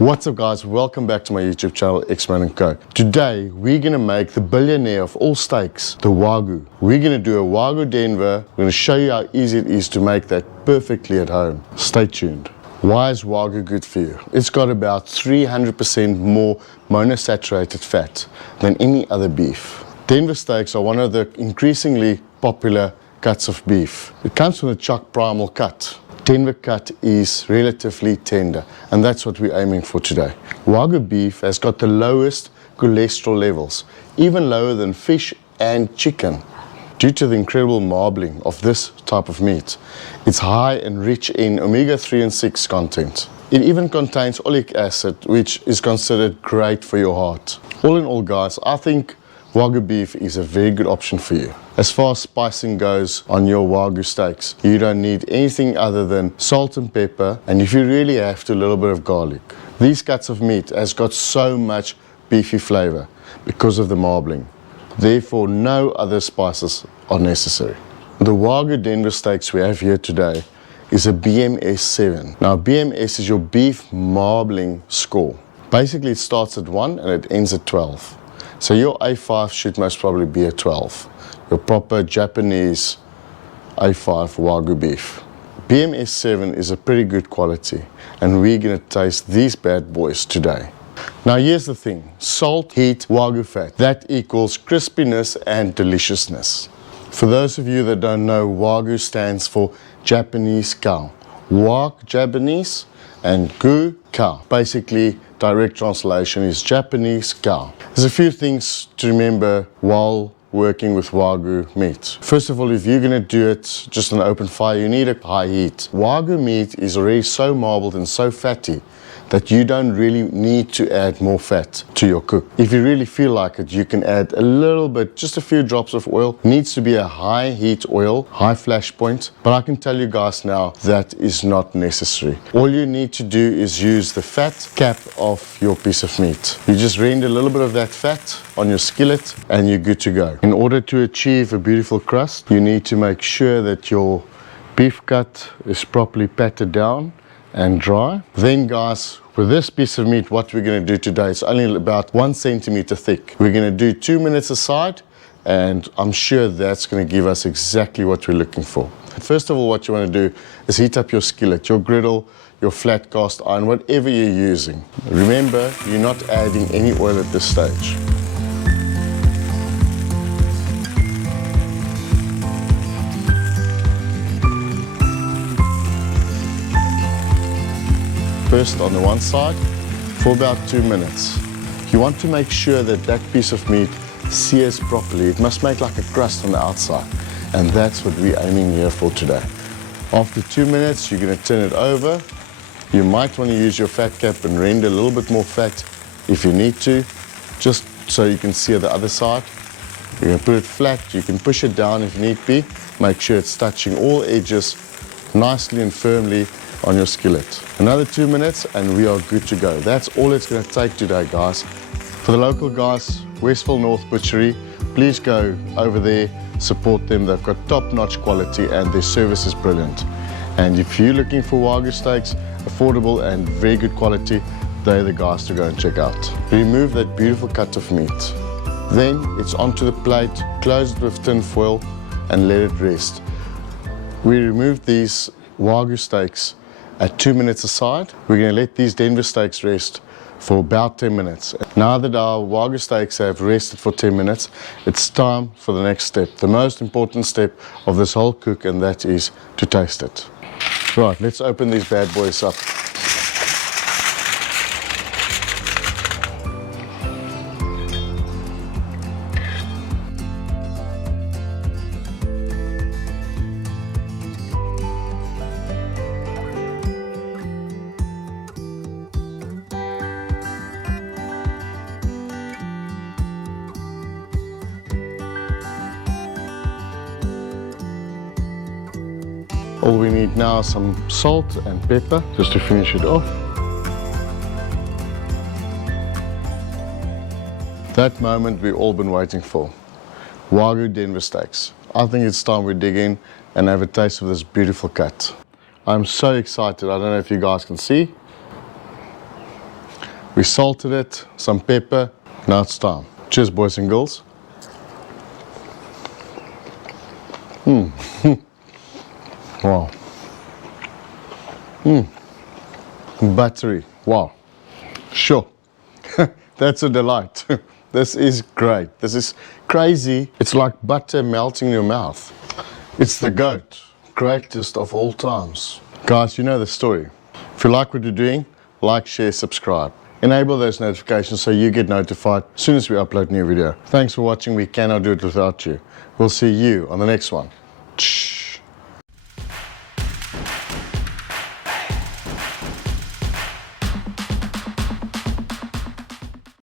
What's up guys, welcome back to my YouTube channel Xman Co. Today we're going to make the billionaire of all steaks, the Wagyu. We're going to do a Wagyu Denver. We're going to show you how easy it is to make that perfectly at home. Stay tuned. Why is Wagyu good for you? It's got about 300% more monosaturated fat than any other beef. Denver steaks are one of the increasingly popular cuts of beef. It comes from the chuck primal cut. Denver cut is relatively tender, and that's what we're aiming for today. Wagyu beef has got the lowest cholesterol levels, even lower than fish and chicken. Due to the incredible marbling of this type of meat, it's high and rich in omega-3 and 6 content. It even contains oleic acid, which is considered great for your heart. All in all guys, I think Wagyu beef is a very good option for you. As far as spicing goes on your Wagyu steaks, you don't need anything other than salt and pepper, and if you really have to, a little bit of garlic. These cuts of meat has got so much beefy flavor because of the marbling. Therefore, no other spices are necessary. The Wagyu Denver steaks we have here today is a BMS 7. Now BMS is your beef marbling score. Basically it starts at 1 and it ends at 12. So your A5 should most probably be a 12. Your proper Japanese A5 Wagyu beef. BMS 7 is a pretty good quality, and we're going to taste these bad boys today. Now here's the thing, salt, heat, Wagyu fat, that equals crispiness and deliciousness. For those of you that don't know, Wagyu stands for Japanese cow. Wag, Japanese, and Gu, cow. Basically, direct translation is Japanese cow. There's a few things to remember while working with Wagyu meat. First of all, if you're going to do it just on open fire, you need a high heat. Wagyu meat is already so marbled and so fatty that you don't really need to add more fat to your cook. If you really feel like it, you can add a little bit, just a few drops of oil. It needs to be a high heat oil, high flash point, but I can tell you guys now that is not necessary. All you need to do is use the fat cap of your piece of meat. You just render a little bit of that fat on your skillet and you're good to go. In order to achieve a beautiful crust, you need to make sure that your beef cut is properly patted down and dry. Then guys, with this piece of meat, what we're going to do today is only about 1 centimeter thick. We're going to do 2 minutes aside, and I'm sure that's going to give us exactly what we're looking for. First of all, what you want to do is heat up your skillet, your griddle, your flat cast iron, whatever you're using. Remember, you're not adding any oil at this stage. First on the one side for about 2 minutes. You want to make sure that that piece of meat sears properly. It must make like a crust on the outside, and that's what we're aiming here for today. After 2 minutes, you're going to turn it over. You might want to use your fat cap and render a little bit more fat if you need to, just so you can sear the other side. You're going to put it flat. You can push it down if need be. Make sure it's touching all edges nicely and firmly on your skillet. Another 2 minutes and we are good to go. That's all it's going to take today, guys. For the local guys, Westville North Butchery, please go over there, support them. They've got top-notch quality and their service is brilliant. And if you're looking for Wagyu steaks, affordable and very good quality, they're the guys to go and check out. Remove that beautiful cut of meat. Then it's onto the plate, close it with tin foil and let it rest. We removed these Wagyu steaks at 2 minutes aside. We're going to let these Denver steaks rest for about 10 minutes. Now that our Wagyu steaks have rested for 10 minutes, it's time for the next step, the most important step of this whole cook, and that is to taste it. Right, let's open these bad boys up. All we need now is some salt and pepper just to finish it off. That moment we've all been waiting for. Wagyu Denver steaks. I think it's time we dig in and have a taste of this beautiful cut. I'm so excited. I don't know if you guys can see. We salted it, some pepper. Now it's time. Cheers, boys and girls. Wow. Buttery. Wow. Sure. That's a delight. This is great. This is crazy. It's like butter melting in your mouth. It's the goat. Greatest of all times. Guys, you know the story. If you like what you're doing, like, share, subscribe. Enable those notifications so you get notified as soon as we upload a new video. Thanks for watching. We cannot do it without you. We'll see you on the next one.